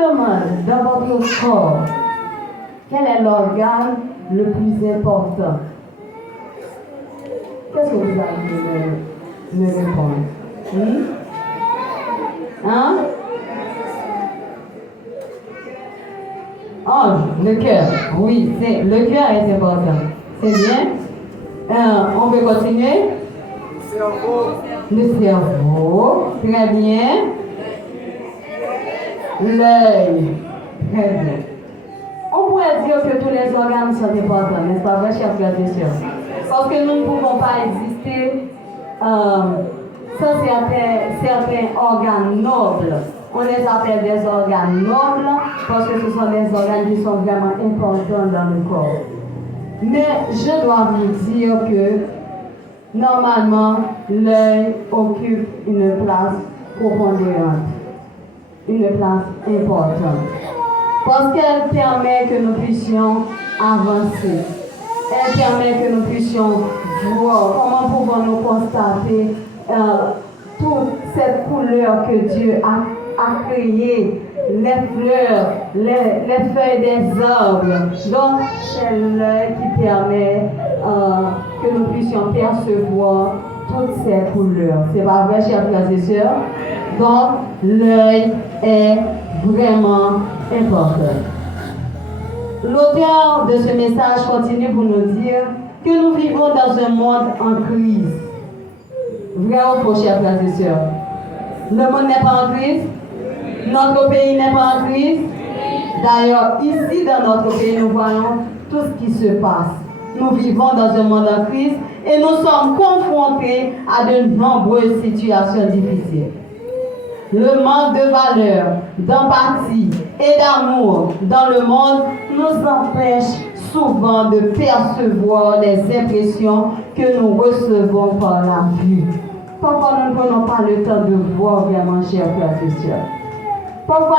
demande dans votre corps, quel est l'organe le plus important? Qu'est-ce que vous allez me répondre? Hein? Oh, le cœur. Oui, le cœur est important. C'est bien. On peut continuer? Le cerveau. Très bien. L'œil. Très bien. On pourrait dire que tous les organes sont importants, n'est-ce pas vrai, chers frères et sœurs? Parce que nous ne pouvons pas exister sans certains organes nobles. On les appelle des organes nobles parce que ce sont des organes qui sont vraiment importants dans le corps. Mais je dois vous dire que normalement, l'œil occupe une place prépondérante, une place importante. Parce qu'elle permet que nous puissions avancer. Elle permet que nous puissions voir comment pouvons-nous constater toute cette couleur que Dieu a créée, les fleurs, les feuilles des arbres. Donc, c'est l'œil qui permet que nous puissions percevoir toutes ces couleurs. C'est pas vrai, chers frères et sœurs? Donc, l'œil est vraiment important. L'auteur de ce message continue pour nous dire que nous vivons dans un monde en crise. Vrai ou faux, chers frères et sœurs? Le monde n'est pas en crise? Notre pays n'est pas en crise? D'ailleurs, ici dans notre pays, nous voyons tout ce qui se passe. Nous vivons dans un monde en crise et nous sommes confrontés à de nombreuses situations difficiles. Le manque de valeur, d'empathie et d'amour dans le monde nous empêche souvent de percevoir les impressions que nous recevons par la vue. Parfois, nous ne prenons pas le temps de voir vraiment, chers frères et sœurs. Parfois,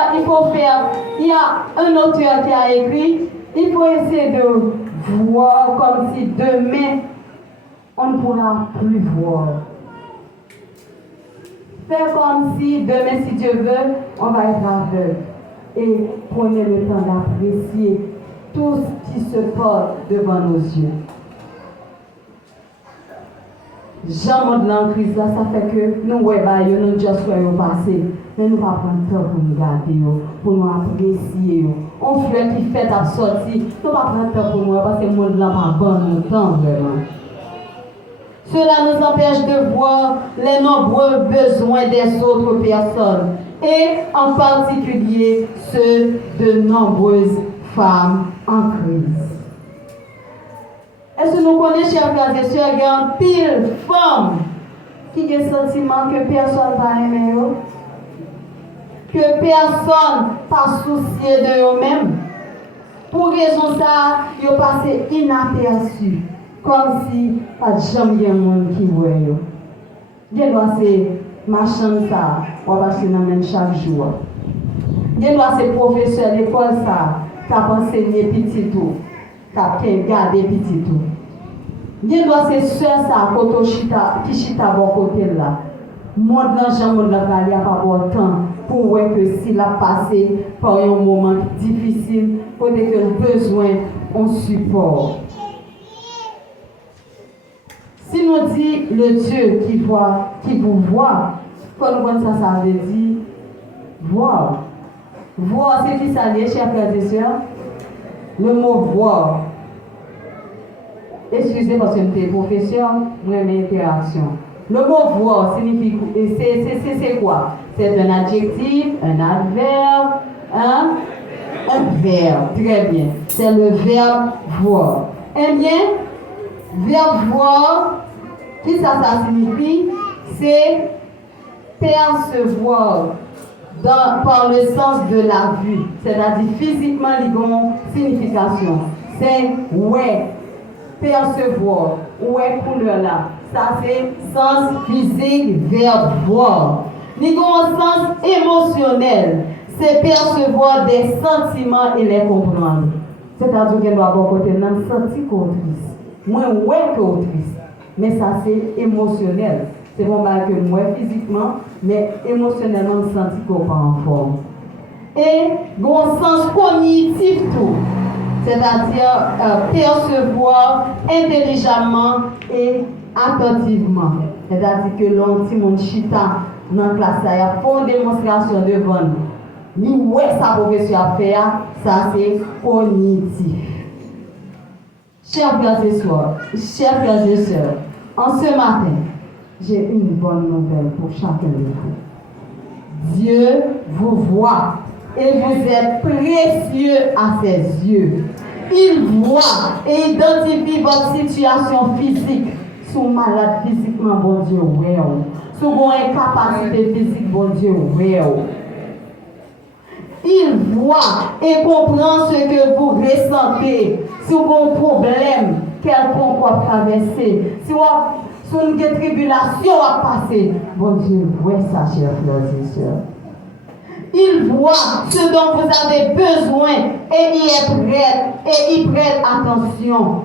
il y a un auteur qui a écrit, il faut essayer de voir comme si demain, on ne pourra plus voir. Faire comme si demain, si Dieu veut, on va être aveugle. Et prenez le temps d'apprécier tout ce qui se porte devant nos yeux. Jean montre dans Christ là, ça fait que nous nous juste au passé. Mais nous ne pas prendre le temps pour nous regarder, pour nous apprécier. On fleur qui fait à sortir, nous ne pas prendre le temps pour nous parce que le monde n'a pas bon temps vraiment. Cela nous empêche de voir les nombreux besoins des autres personnes et en particulier ceux de nombreuses femmes en crise. Est-ce que nous connaissons, chers frères et sœurs, qu'il y a un pile femmes qui ont le sentiment que personne ne va aimer eux, que personne ne va soucier de eux-mêmes? Pour raison ça, ils ont passé inaperçus. Comme si pas jamais un monde qui voit. Je dois c'est machin ça, on va passer dans même chaque jour. Je dois c'est professeur d'école ça, qui a enseigné petit tout, qui a gardé petit tout. Je dois c'est soeur ça, qui chita bon côté là. Monde l'argent, monde la valeur, pas bon temps pour voir que s'il a passé par un moment difficile, pour que le besoin on support. Si nous dit le Dieu qui vous voit, quand nous voyons ça, ça veut dire voir. Voir, c'est qui ça dit, chers frères et sœurs? Le mot voir. Excusez parce que je suis professeur, moi, mes interactions. Le mot voir signifie, c'est quoi? C'est un adjectif, un adverbe, un verbe. Très bien. C'est le verbe voir. Eh bien, verbe voir, qui ça signifie? C'est percevoir par le sens de la vue. C'est-à-dire physiquement, il y a une signification. C'est ouais, percevoir, ouais, couleur là. Ça c'est sens physique, verbe voir. Il y a un sens émotionnel. C'est percevoir des sentiments et les comprendre. C'est-à-dire qu'elle doit avoir côté d'un senti triste. Moi, ouais, que triste. Mais ça, c'est émotionnel. C'est bon que moi, physiquement, mais émotionnellement, je sens qu'on n'est pas en forme. et un sens cognitif tout, c'est-à-dire percevoir intelligemment et attentivement. C'est-à-dire que l'anti-monde chita dans la classe, il y a une démonstration devant nous. Ni ouais, ça professeur a fait, ça c'est cognitif. Chers frères et sœurs, en ce matin, j'ai une bonne nouvelle pour chacun de vous. Dieu vous voit et vous êtes précieux à ses yeux. Il voit et identifie votre situation physique. Si vous êtes malade physiquement, bon Dieu, ouais. Si vous avez une incapacité physique, bon Dieu, ouais. Il voit et comprend ce que vous ressentez. Si vous avez un problème, quelconque vous traverser, si vous avez une tribulation à passer, bon Dieu, ouais ça, chers frères et sœurs. Il voit ce dont vous avez besoin et il prête attention.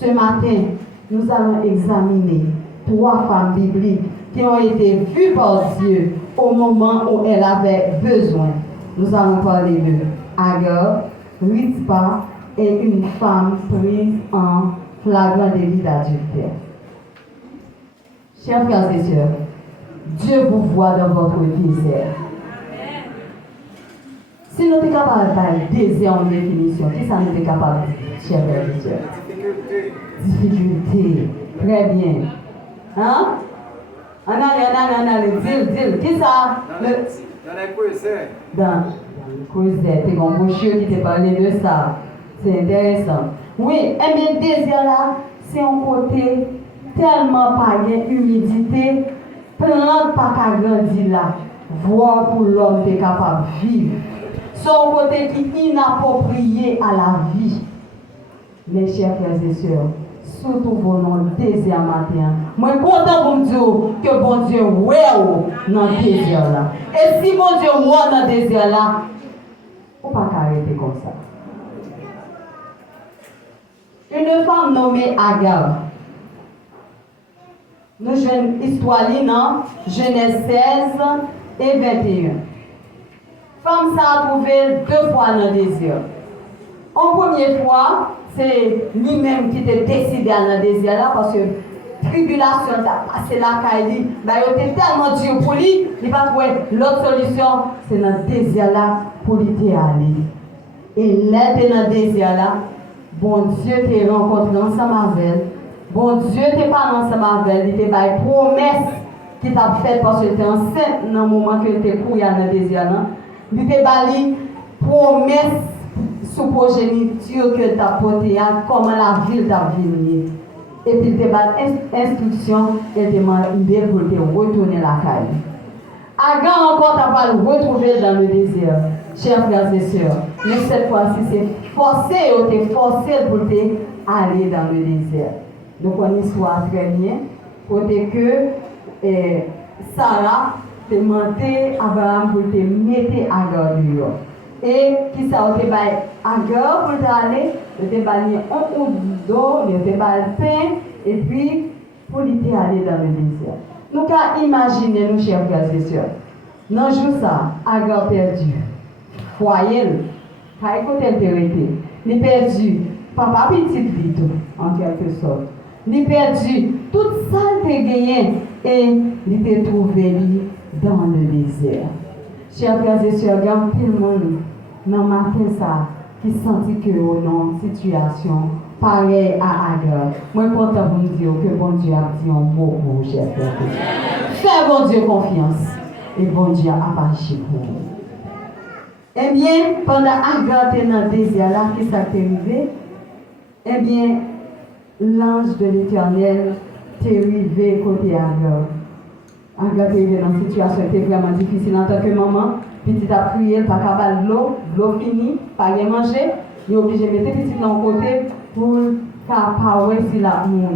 Ce matin, nous allons examiner 3 femmes bibliques qui ont été vues par Dieu au moment où elles avaient besoin. Nous allons parler de Agar, Rizpa et une femme prise en flagrant délit d'adultère. Chers frères et sœurs, Dieu vous voit dans votre désert. Si nous sommes capables de désir en définition, qui ça nous est capable de dire, chers frères et sœurs? Difficulté. Très bien. Hein? On allez, dis, qui ça? Dans les causettes. Dans les causettes. C'est mon monsieur qui t'a parlé de ça. C'est intéressant. Oui, et bien le désir là, c'est un côté tellement païen, humidité, plante pas qu'à grandir là. Voir pour l'homme qui est capable de vivre. Son côté qui est inapproprié à la vie. Mes chers frères et sœurs, surtout vos noms désir matin. Moi, content pour me dire que bon Dieu, ouais, dans le désir là. Et si bon Dieu, ouais, dans le désir là, on ne peut pas arrêter comme ça. Une femme nommée Agar. Nous jeunes histoire dans Genèse 16 et 21. Femme ça a trouvé 2 fois dans le désir. En première fois, c'est lui-même qui était décidé à le désir là parce que tribulation a passé la caille, il était tellement dur pour lui, il n'a pas trouvé l'autre solution, c'est dans le désir là pour lui aller. Et là, dans le désir là, bon Dieu t'a rencontré ensemble avec elle. Bon Dieu t'a pas ensemble avec elle, il t'a fait une promesse qu'il t'a faite parce qu'elle était enceinte dans le moment qu'elle était courue dans le désir là. Il t'a fait une promesse sous progéniture que tu as porté, comment la ville t'a venu. Et puis tu as instruction et tu as demandé pour te retourner la caille. Agar encore tu vas le retrouver dans le désert, chers frères et sœurs. Mais cette fois-ci, c'est forcé pour te aller dans le désert. Donc on y soit très bien. Côté que Sarah te demandé Abraham pour te mettre Agar dehors. Et qui ça a été Agar pour aller, il te balé un ou d'eau, il te balé pain, et puis pour aller dans le désert. Nous qu'à imaginer, nous, chers frères et sœurs, dans le jour ça, Agar perdu, foyer, car écoutez le vérité, il est perdu, papa petit vite, en quelque sorte. Il est perdu, tout ça il a gagné, et il est trouvé dans le désert. Chers frères et sœurs, regarde tout le monde dans le matin ça, qui sentit que dans une situation pareille à Agar. Moi, je suis content de vous dire que bon Dieu a dit un mot pour vous, chers frères et sœurs. Fais bon Dieu confiance, et bon Dieu a agi pour vous. Eh bien, pendant Agar était dans le désert là, qui s'est arrivé, eh bien, l'ange de l'Éternel t'est arrivé côté Agar. Agar t'est arrivé dans une situation qui était vraiment difficile en tant que maman. Petit a prié, pas capable de l'eau finie, pas de manger. Il est obligé de mettre petit dans le côté pour pas si la mourir.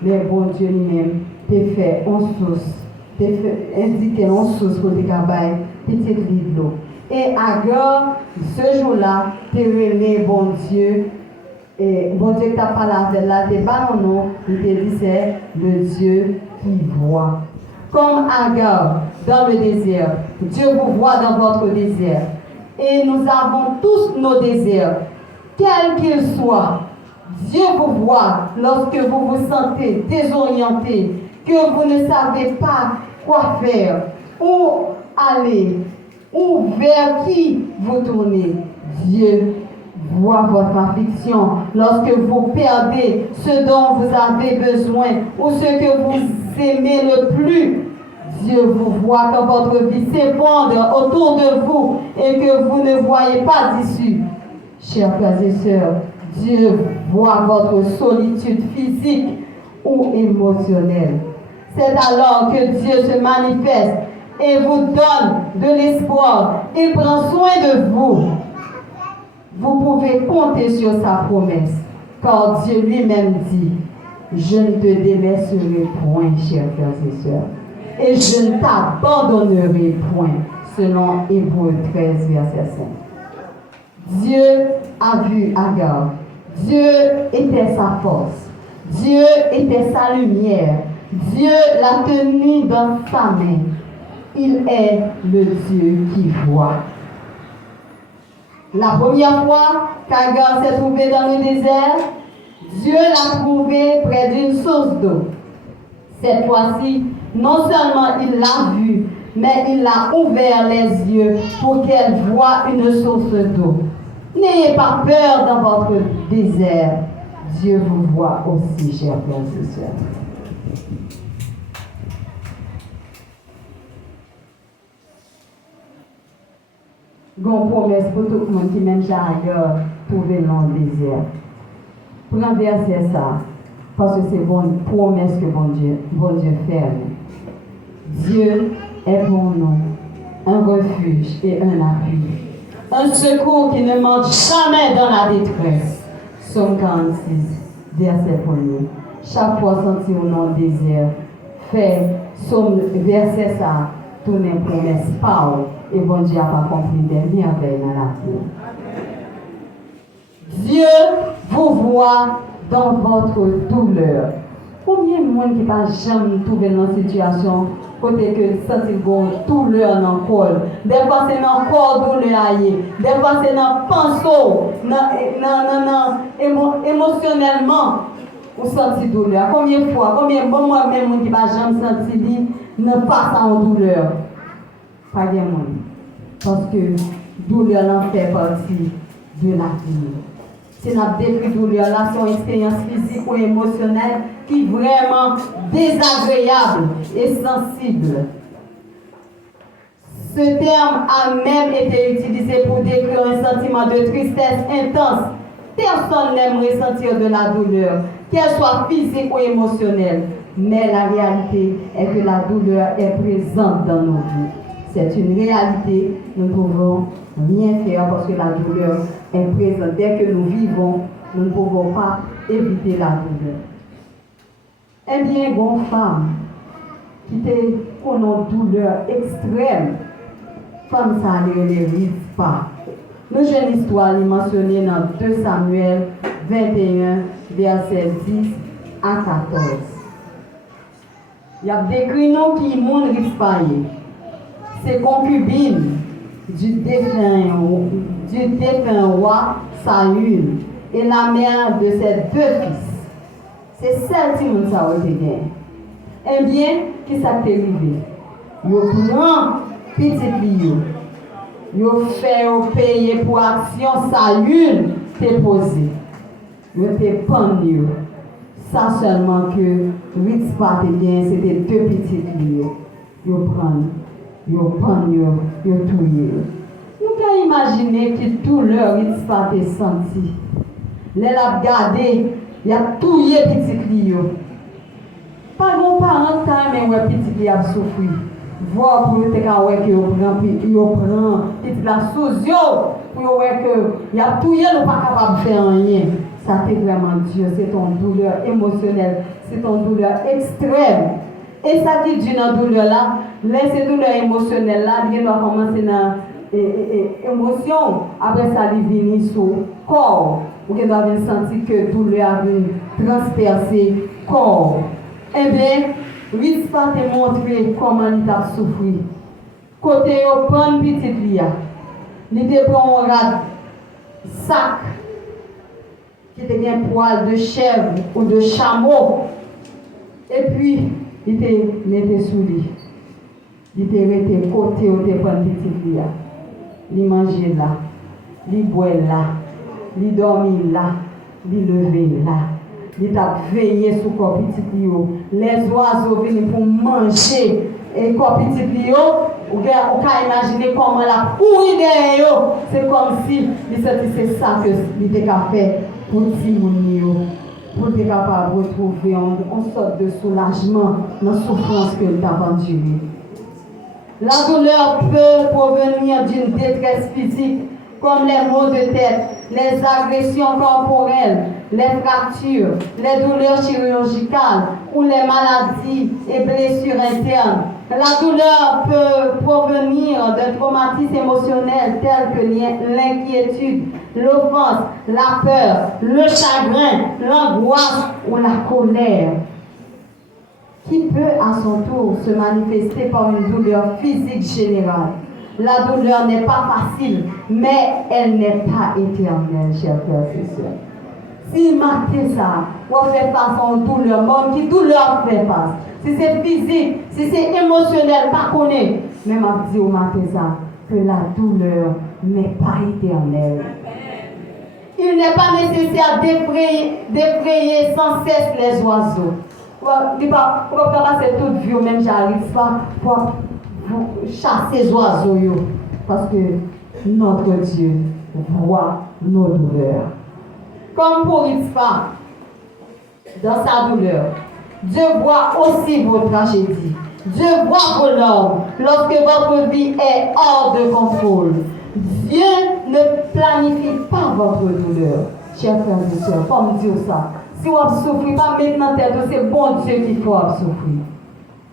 Mais bon Dieu lui-même t'a fait une source, t'a indiqué une source pour te cabaye, petit lit de l'eau. Et Agar, ce jour-là, t'es relé bon Dieu. Et bon Dieu qui t'a parlé avec là, t'es pas non nom, il te dit c'est le Dieu qui voit. Comme Agar dans le désert, Dieu vous voit dans votre désert. Et nous avons tous nos désirs, quels qu'ils soient. Dieu vous voit lorsque vous vous sentez désorienté, que vous ne savez pas quoi faire, où aller, ou vers qui vous tournez. Dieu voit votre affliction lorsque vous perdez ce dont vous avez besoin ou ce que vous aimez le plus. Dieu vous voit quand votre vie s'effondre autour de vous et que vous ne voyez pas d'issue. Chers frères et sœurs, Dieu voit votre solitude physique ou émotionnelle. C'est alors que Dieu se manifeste et vous donne de l'espoir. Il prend soin de vous. Vous pouvez compter sur sa promesse, car Dieu lui-même dit, je ne te délaisserai point, chers frères et sœurs, et je ne t'abandonnerai point, selon Hébreux 13, verset 5. Dieu a vu Agar. Dieu était sa force. Dieu était sa lumière. Dieu l'a tenu dans sa main. Il est le Dieu qui voit. La première fois qu'Agar s'est trouvé dans le désert, Dieu l'a trouvé près d'une source d'eau. Cette fois-ci, non seulement il l'a vue, mais il a ouvert les yeux pour qu'elle voie une source d'eau. N'ayez pas peur dans votre désert. Dieu vous voit aussi, chers frères et sœurs. Gon promesse pour tout le monde qui même ailleurs trouver dans le désert. Prends verset ça, parce que c'est une promesse que bon Dieu fait. Dieu est pour nous un refuge et un appui, un secours qui ne manque jamais dans la détresse. Psaume 46, verset 1er. Chaque fois senti au nom du désert, fait psaume verset ça, tourner promesse, parle. Et bon Dieu n'a pas compris des merveilles dans la terre. Dieu vous voit dans votre douleur. Combien de monde qui n'a jamais trouvé dans une situation côté que sentir une douleur dans le corps? Des fois c'est dans le corps douleur, des fois c'est dans le penseau, émotionnellement, vous sentez douleur. Combien de fois, combien de moments même qui n'a jamais senti ne passe en douleur? Pas de monde. Parce que douleur en fait partie de la vie. Si nous avons décrit douleur, là, c'est une expérience physique ou émotionnelle qui est vraiment désagréable et sensible. Ce terme a même été utilisé pour décrire un sentiment de tristesse intense. Personne n'aime ressentir de la douleur, qu'elle soit physique ou émotionnelle. Mais la réalité est que la douleur est présente dans nos vies. C'est une réalité, nous ne pouvons rien faire parce que la douleur est présente. Dès que nous vivons, nous ne pouvons pas éviter la douleur. Eh bien, une femme qui était une douleur extrême, femme ça ne les pas. Nous avons une histoire mentionnée dans 2 Samuel 21, verset 10 à 14. Il y a décrit nous qui ne risque pas. C'est concubine du défunt roi Saül et la mère de ses 2 fils. C'est celle qui nous a été. Eh bien, qui s'est arrivé? Ils prennent petit lieu. Ils fait payer pour action Saül t'est posé. Ils te pendu. Ça seulement que 8 pas bien, c'était 2 petits lieux. Ils prennent. Yo prend yo touye. Nous pouvons imaginer que douleur il pas senti. Les l'a gardé, il a touye petit lio. Pas bon parent mais ouais petit li a souffrir. Voir pour te ka ouais que yo prend petit la sous yo pour ouais que il a touye nous pas capable faire rien. Ça c'est vraiment dur, c'est ton douleur émotionnelle, c'est ton douleur extrême. Et ça qui dit dans la douleur là, laissez douleur émotionnelle là, il doit commencer dans émotion, après ça il vient sur le corps, vous devez sentir que la douleur a transpercer le corps. Eh bien, lui pas te montrer comment il a souffert. Côté au prendre petite lia, Il te prend un sac qui te bien poil de chèvre ou de chameau. Et puis, il te mettait sous lui. Il te mettait côté où tu prends petit lit. Il mangeait là. Il boit là. Il dormit là. Il levait là. Il t'a veillé sur le petit lit. Les oiseaux viennent pour manger. Et le petit lit, on peut imaginer comment la courir derrière. C'est comme si c'est ça que il était fait pour Timounio. Pour être capable de retrouver une sorte de soulagement dans la souffrance que tu as endurée. La douleur peut provenir d'une détresse physique, comme les maux de tête, les agressions corporelles, les fractures, les douleurs chirurgicales ou les maladies et blessures internes. La douleur peut provenir d'un traumatisme émotionnel tel que l'inquiétude, l'offense, la peur, le chagrin, l'angoisse ou la colère, qui peut à son tour se manifester par une douleur physique générale. La douleur n'est pas facile, mais elle n'est pas éternelle, chers frères et sœurs. Si marquez ça, on fait face à une douleur, même qui douleur fait face. Si c'est physique, si c'est émotionnel, pas connaît. Même à dire au matin ça, que la douleur n'est pas éternelle. Il n'est pas nécessaire d'effrayer sans cesse les oiseaux. On va passer toute vie, même j'arrive pas pour chasser les oiseaux. Parce que notre Dieu voit nos douleurs. Comme pour Ispa, dans sa douleur, Dieu voit aussi vos tragédies. Dieu voit vos larmes lorsque votre vie est hors de contrôle. Dieu ne planifie pas votre douleur. Chers frères et sœurs, pas me dire ça. Si vous souffrez, pas maintenant tête, c'est bon Dieu qu'il faut souffrir.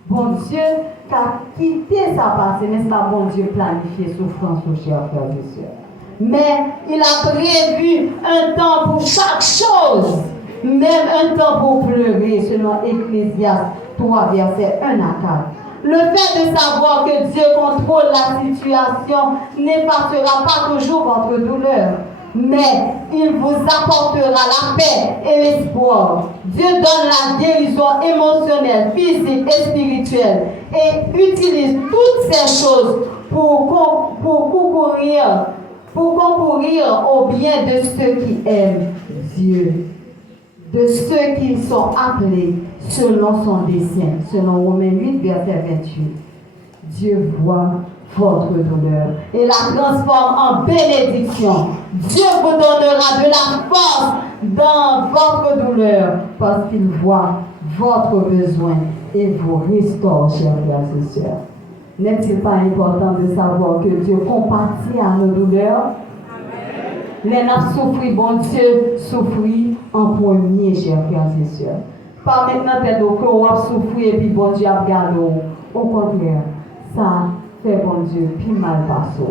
Bon Dieu qui a quitté sa partie, mais c'est pas bon Dieu planifier souffrance aux chers frères et sœurs. Mais il a prévu un temps pour chaque chose, même un temps pour pleurer, selon Ecclésiaste 3, versets 1 à 4. Le fait de savoir que Dieu contrôle la situation n'effacera pas toujours votre douleur, mais il vous apportera la paix et l'espoir. Dieu donne la guérison émotionnelle, physique et spirituelle et utilise toutes ces choses pour concourir au bien de ceux qui aiment Dieu, de ceux qui sont appelés selon son dessein, selon Romains 8, verset 28. Dieu voit votre douleur et la transforme en bénédiction. Dieu vous donnera de la force dans votre douleur parce qu'il voit votre besoin et vous restaure, chers frères et sœurs. N'est-il pas important de savoir que Dieu compatit à nos douleurs? Les nappes souffrent, bon Dieu souffrit en premier, chers frères et sœurs. Pas maintenant que vous avez souffert et puis bon Dieu a regardé. Au contraire, ça fait bon Dieu, puis mal passé.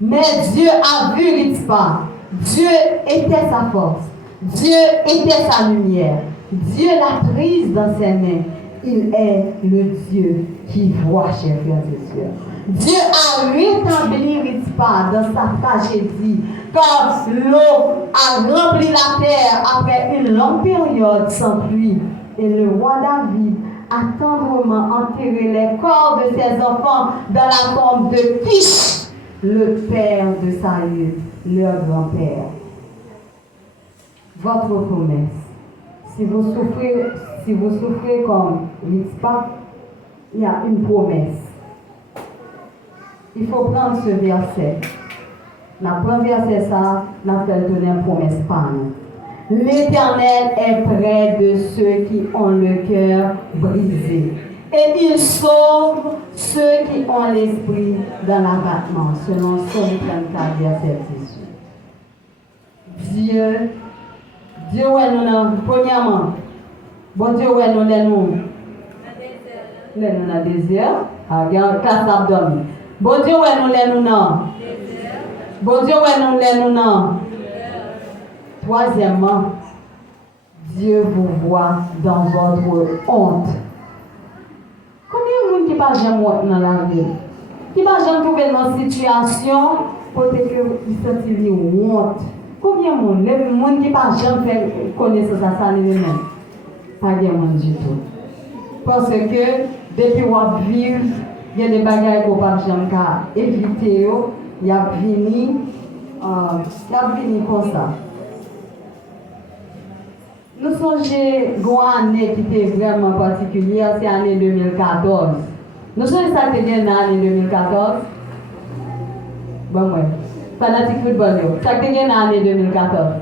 Mais Dieu a vu Ritzpa. Dieu était sa force. Dieu était sa lumière. Dieu l'a prise dans ses mains. Il est le Dieu qui voit, chers frères et sœurs. Dieu a rétabli Ritzpa dans sa tragédie quand l'eau a rempli la terre après une longue période sans pluie. Et le roi David a tendrement enterré les corps de ses enfants dans la tombe de Kish, le père de Saül, leur grand-père. Votre promesse. Si vous souffrez comme Ritzpa, il y a une promesse. Il faut prendre ce verset. La première verset, ça, n'a fait donner une promesse par nous. L'Éternel est près de ceux qui ont le cœur brisé. Et il sauve ceux qui ont l'esprit dans l'abattement, selon Psaume 34, verset 18. Dieu, ouais, nous, premièrement, bon Dieu, ouais, nous, nous, dans le désert, regarde, classe abdomen. Bon Dieu, ouais, nous, non. Bon Dieu, ouais, nous, non. Troisièmement, Dieu vous voit dans votre honte. Combien de monde qui parle jamais dans la vie? qui va jamais trouver dans une situation peut-être qu'il sentit honte. Combien de monde, les gens qui pas jamais fait connaissance à ça lui-même, pas de monde du tout. Parce que depuis qu'on vit, il y a des bagages qu'on ne peut pas éviter, il y a venu comme ça. Nous songeons une année qui était vraiment particulière, c'est l'année 2014. Nous sommes ça qui est dans l'année 2014. Bon, ouais. Fanatique football, ça qui est dans l'année 2014.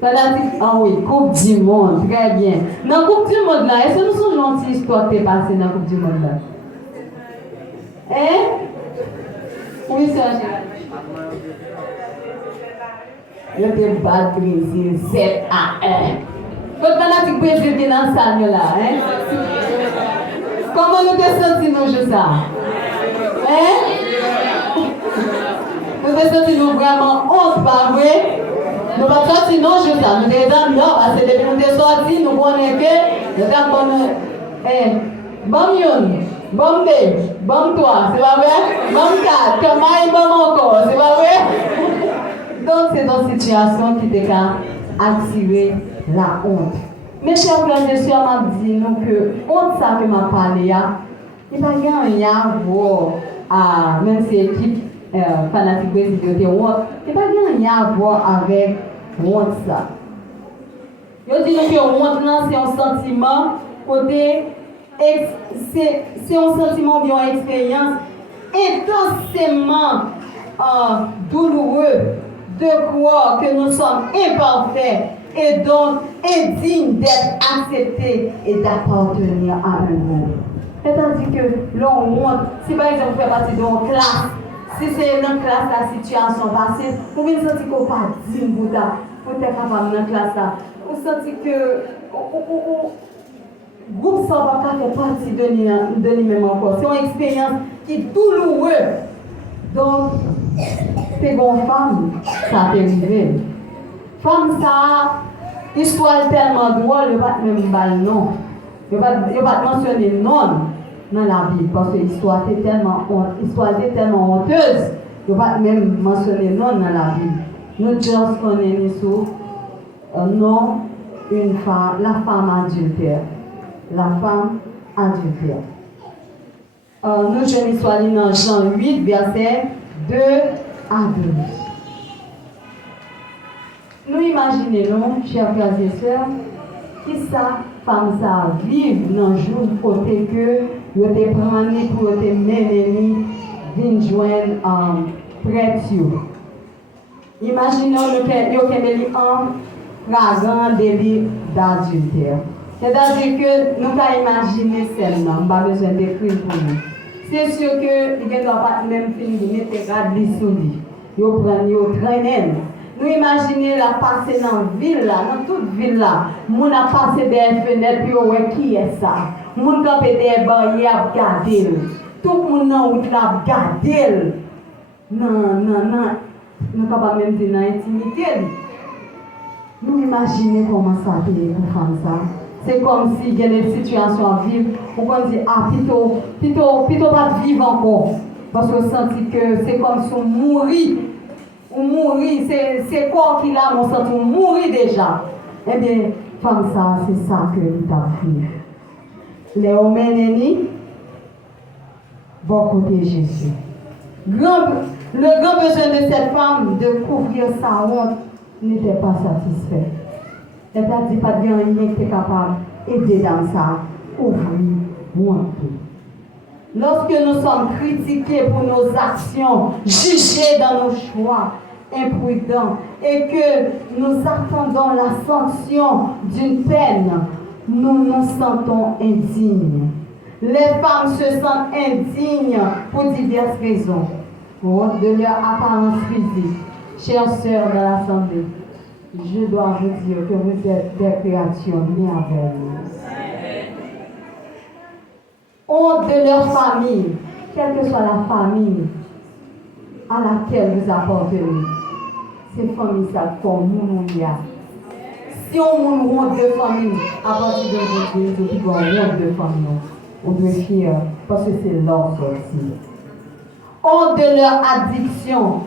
Fanatique, ah oui, Coupe du Monde, très bien. Dans la Coupe du Monde, là, est-ce que nous sommes gentils histoire qui est passée dans la Coupe du Monde, là? Hein? Oui, c'est un je te bats Brésil 7-1. Votre fanatique Brésil qui est dans la salle là. Hein? Comment nous te sentons nous jouer ça? Hein? Nous te sentons vraiment honte, pas vrai? Nous ne pas sortir nous jouer ça. Nous sommes non, parce que depuis que nous sommes sortis, nous connaissons que nous sommes bon yon, bon deux, bon trois, c'est pas vrai? Bon quatre, comment il bon encore, c'est pas vrai? Donc, c'est dans cette situation qui t'a attiré la honte. Mes chers frères et sœurs, m'a dit nous que honte ça que m'a parlé, il n'y a pas rien à voir à même si l'équipe fanatique brésilienne, il n'y a pas rien à voir avec honte ça. Je dis que honte c'est un sentiment côté c'est un sentiment ou une expérience intensément douloureux de croire que nous sommes imparfaits et donc indignes d'être acceptés et d'appartenir à un groupe. C'est-à-dire que l'on montre, si par exemple vous faites partie d'une classe, si c'est dans la classe la situation passée, vous pouvez sentir qu'on pas digne pour être capable dans la classe là. Vous sentez que le groupe ça va pas faire partie de lui-même encore. C'est une expérience qui est douloureuse. Donc, c'est une femme, ça t'est arrivé. Femme, ça, histoire tellement drôle, il ne va pas même balle non. Il ne va pas mentionner non dans la Bible, parce que l'histoire est tellement honteuse, il ne va pas même mentionner non dans la Bible. Nous juste connaissons non, une femme, la femme adultère. La femme adultère. Nous, je l'histoire dans Jean 8, verset 2 à 12. Nous imaginons, chers frères et sœurs, qui ça, femme ça, vive dans le jour côté que vous te prenez pour te mener, venir joindre près de vous. Imaginons que vous avez un flagrant délit d'adultère. C'est-à-dire que nous pouvons imaginer celle-là, nous n'avons pas besoin d'écrire pour nous. C'est sûr que il ne doit pas même finir de mettre des gardes sur lui. Ils prennent, ils traînent. Nous imaginons la passer dans la ville, dans toute ville là. Nous a passé des fenêtres, puis ouais, qui est ça? Nous avons des barrières à garder. Tout le monde a gardé. Non. Nous ne pouvons pas même dire dans l'intimité. Nous imaginons comment ça a été pour faire ça. C'est comme si il y a des situations à vivre, on peut dire, ah, plutôt pas vivre encore. Parce qu'on sent que c'est comme si on mourit. On mourit, c'est quoi qu'il a, on sent qu'on mourit déjà. Eh bien, comme ça, c'est ça que l'État a fait. Les Oménéni, bon côté Jésus. Le grand besoin de cette femme de couvrir sa honte n'était pas satisfait. Elle t'a dit pas bien rien qui est capable d'aider dans ça, ouvrir mon peu. Lorsque nous sommes critiqués pour nos actions, jugés dans nos choix imprudents, et que nous attendons la sanction d'une peine, nous nous sentons indignes. Les femmes se sentent indignes pour diverses raisons. De leur apparence physique. Chères sœurs de l'Assemblée, je dois vous dire que vous êtes des créatures merveilleuses. Honte de leur famille, quelle que soit la famille à laquelle vous appartenez. Ces familles savent comment nous y a. Si on honte de famille, à partir de votre vie, vous avez honte de famille. on doit être fier parce que c'est leur sortie. Honte de leur addiction.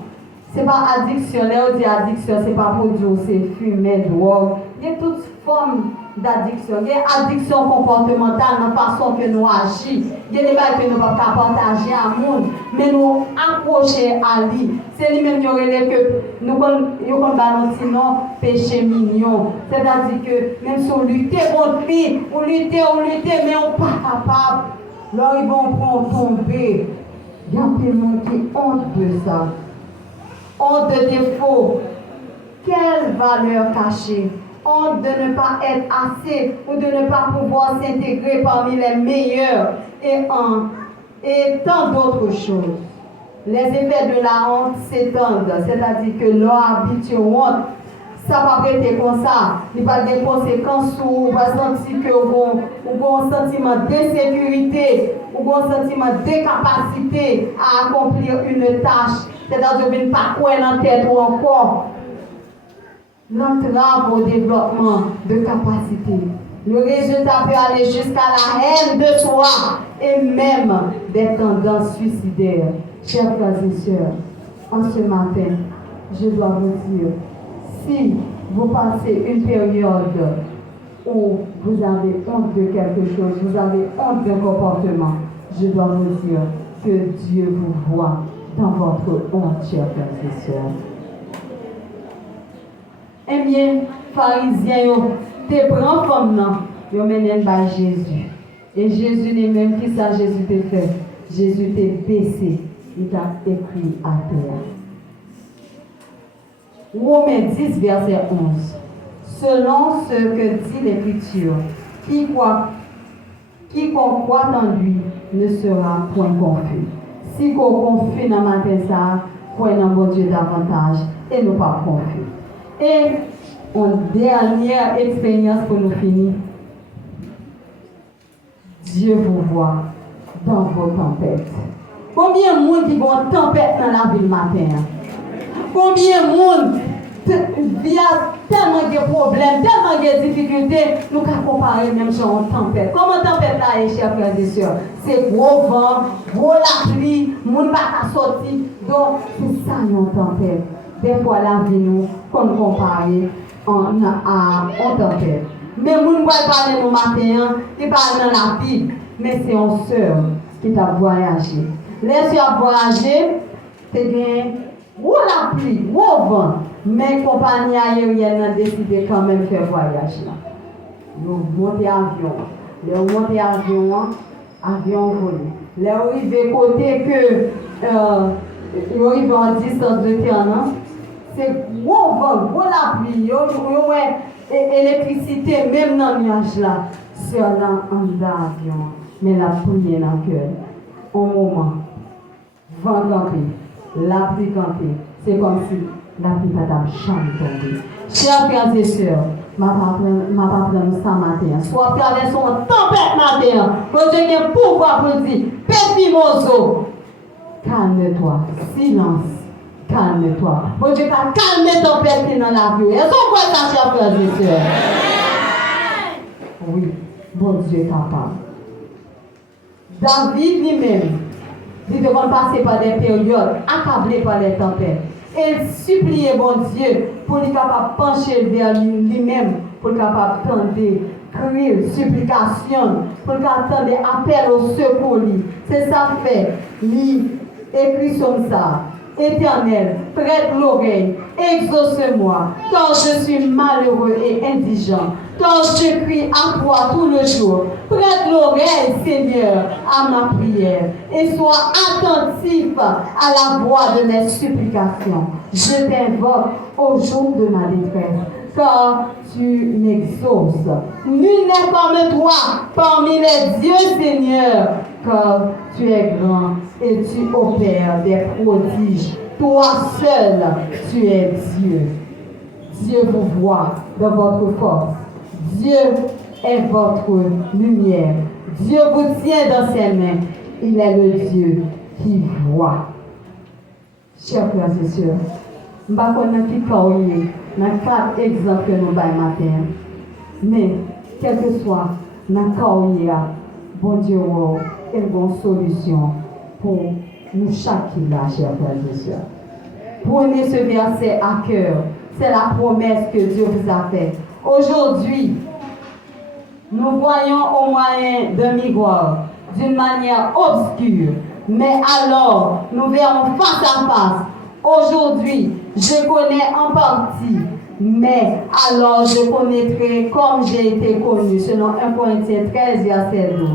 C'est pas addiction, là on dit addiction, c'est pas produit, c'est fumer, drogue. Il y a toutes formes d'addiction. Il y a addiction comportementale dans la façon que nous agissons. Il y a des choses que nous ne pouvons pas partager à monde, mais nous accrocher à lui. C'est lui-même qui aurait que nous avons non péché mignon. C'est-à-dire que même si on lutte contre lui, on lutte, mais on n'est pas capable. Là, ils vont tomber. Il y a des gens qui ont honte de ça. Honte de défaut. Quelle valeur cachée. Honte de ne pas être assez ou de ne pas pouvoir s'intégrer parmi les meilleurs et tant d'autres choses. Les effets de la honte s'étendent, c'est-à-dire que leur habitude honte, ça va prêter comme ça, il va avoir des conséquences où on va sentir que vous avez un sentiment d'insécurité, ou un sentiment d'incapacité à accomplir une tâche, c'est-à-dire que vous ne pas quoi dans la tête ou encore. L'entrave au développement de capacité. Le résultat peut aller jusqu'à la haine de soi et même des tendances suicidaires. Chers frères et sœurs, en ce matin, je dois vous dire, si vous passez une période où vous avez honte de quelque chose, vous avez honte d'un comportement, je dois vous dire que Dieu vous voit dans votre honte, chers frères et sœurs. Eh bien, pharisiens, te prends comme non, ils mènent par Jésus. Et Jésus lui-même, qui ça Jésus t'a fait? Jésus t'a baissé, il t'a écrit à terre. Romains 10, verset 11. Selon ce que dit l'Écriture, quiconque croit en lui ne sera point confus. Si qu'on confus dans ma tête, ça, croit dans mon Dieu davantage et ne pas confus. Et en dernière expérience pour nous finir, Dieu vous voit dans vos tempêtes. Combien de monde qui vont en tempête dans la ville matin? Combien de monde via tellement de problèmes, tellement de difficultés, nous pouvons comparer même genre en tempête. Comment tempête là est, chers frères et sœurs? C'est gros vent, gros la pluie, le monde ne va pas sortir. Donc, c'est ça une tempête. Des fois, la vie nous, qu'on compare en tempête. Mais nous ne pouvons pas parler nos matins, qui parlent dans la Bible, mais c'est une sœur qui t'a voyagé. Les sœurs voyagé, c'est bien, ou la pluie, ou le vent, mais la compagnie aérienne a décidé quand même de faire voyage là. Nous montons avion. Les montons avion volé. Les arrivés côté que ils arrivent en distance de terrain. C'est gros vent, gros la pluie, électricité, même dans le nuage là, c'est un avion, mais la pluie est dans le cœur. Au moment, vent campé, la pluie campée, c'est comme si la pluie n'a jamais tombé. Chers frères et sœurs, ma papa nous ça matin, soit traversons une tempête matin, pour Dieu qui est pouvoir pour dire, Pépimoso, calme-toi, silence. Calme-toi. Bon Dieu, calme ton père qui est dans la vie. Est-ce qu'on croit ça, chers frères et sœurs? Oui, bon Dieu est capable. David lui-même, il devait passer par des périodes accablé par les tempêtes. Et supplier bon Dieu pour lui capable pencher vers lui-même, pour lui capable tendre, crier, supplication, pour lui capable appel au secours. C'est ça fait. Lui écrit comme ça. Éternel, prête l'oreille, exauce-moi, car je suis malheureux et indigent, car je crie à toi tout le jour. Prête l'oreille, Seigneur, à ma prière, et sois attentif à la voix de mes supplications. Je t'invoque au jour de ma détresse, car tu m'exauces. Nul n'est comme toi parmi les dieux, Seigneur, car tu es grand et tu opères des prodiges. Toi seul, tu es Dieu. Dieu vous voit dans votre force. Dieu est votre lumière. Dieu vous tient dans ses mains. Il est le Dieu qui voit. Chers frères et sœurs, je ne sais pas si dans 4 exemples que nous avons matin. Mais, quel que soit, dans le bon Dieu a une bonne solution pour nous chacun là, chers frères et sœurs. Prenez ce verset à cœur. C'est la promesse que Dieu vous a faite. Aujourd'hui, nous voyons au moyen d'un miroir, d'une manière obscure, mais alors nous verrons face à face. Aujourd'hui, je connais en partie, mais alors je connaîtrai comme j'ai été connu, selon 1 Corinthiens 13, verset 12.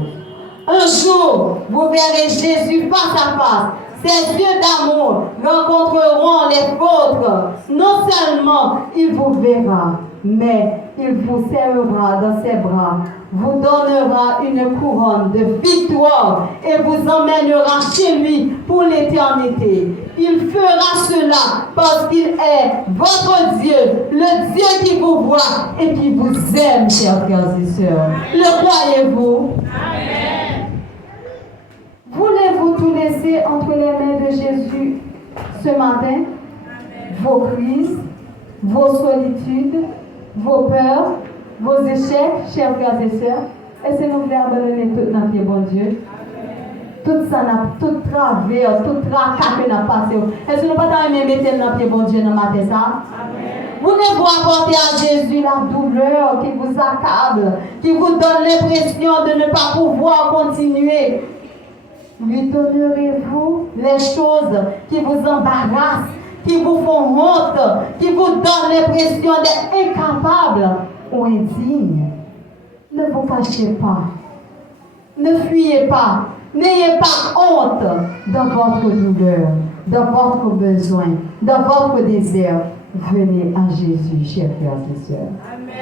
Un jour, vous verrez Jésus face à face. Ses yeux d'amour rencontreront les vôtres. Non seulement il vous verra, mais il vous serrera dans ses bras, vous donnera une couronne de victoire et vous emmènera chez lui pour l'éternité. Il fera cela parce qu'il est votre Dieu, le Dieu qui vous voit et qui vous aime, chers frères et sœurs. Le croyez-vous? Amen. Voulez-vous tout laisser entre les mains de Jésus ce matin? Vos crises, vos solitudes, vos peurs, vos échecs, chers frères et sœurs. Est-ce que nous voulons abandonner tout dans pied, bon Dieu? Tout ça, tout travers, tout tracas que nous avons passé. Est-ce que nous ne pouvons pas mettre dans pied, bon Dieu, dans matin ça? Voulez-vous apporter à Jésus la douleur qui vous accable, qui vous donne l'impression de ne pas pouvoir continuer? Lui donnerez-vous les choses qui vous embarrassent, qui vous font honte, qui vous donnent l'impression d'être incapable ou indigne? Ne vous cachez pas. Ne fuyez pas. N'ayez pas honte dans votre douleur, dans votre besoin, dans votre désert. Venez à Jésus, chers frères et sœurs. Amen.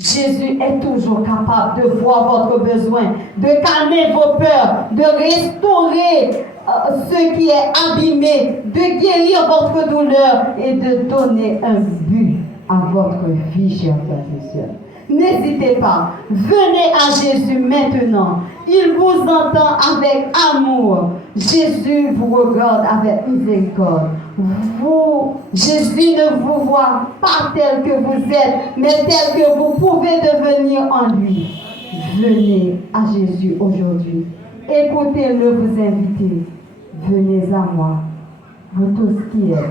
Jésus est toujours capable de voir votre besoin, de calmer vos peurs, de restaurer ce qui est abîmé, de guérir votre douleur et de donner un but à votre vie, chers frères et sœurs. N'hésitez pas, venez à Jésus maintenant. Il vous entend avec amour. Jésus vous regarde avec miséricorde. Jésus ne vous voit pas tel que vous êtes, mais tel que vous pouvez devenir en lui. Venez à Jésus aujourd'hui. Écoutez-le vous inviter. Venez à moi, vous tous qui êtes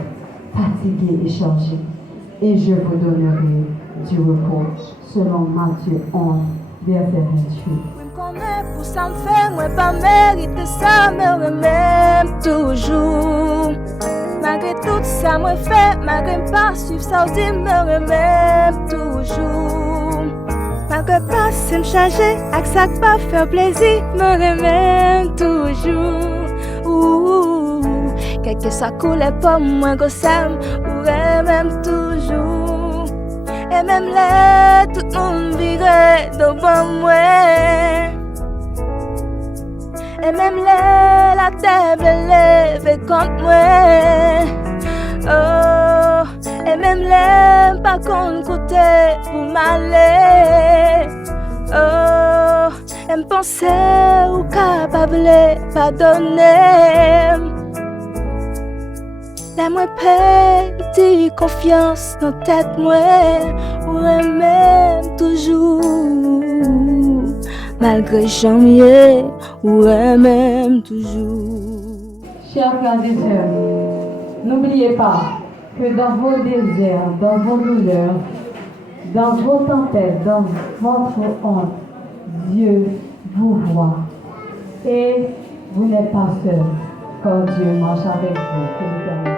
fatigués et chargés, et je vous donnerai du repos, selon Matthieu 11, verset 28. Pour ça me fait, moi pas mériter ça, me remets toujours. Malgré tout ça, moi fait, malgré pas suivre ça aussi, me remets toujours. Malgré pas c'est me changer, avec ça pas faire plaisir, me remets toujours. Quel que soit coulé pas moi que ça me remets toujours. Et même là, tout le monde virait devant moi. Et même là, la table lève contre moi. Oh, et même là, pas qu'on côté pour m'aller. Oh, elle me pensait ou capable de pardonner. La moi petite confiance dans tête moi, ou même toujours. Malgré jamais, ou même toujours. Chers frères et sœurs, n'oubliez pas que dans vos déserts, dans vos douleurs, dans vos tempêtes, dans votre honte, Dieu vous voit. Et vous n'êtes pas seul, car Dieu marche avec vous.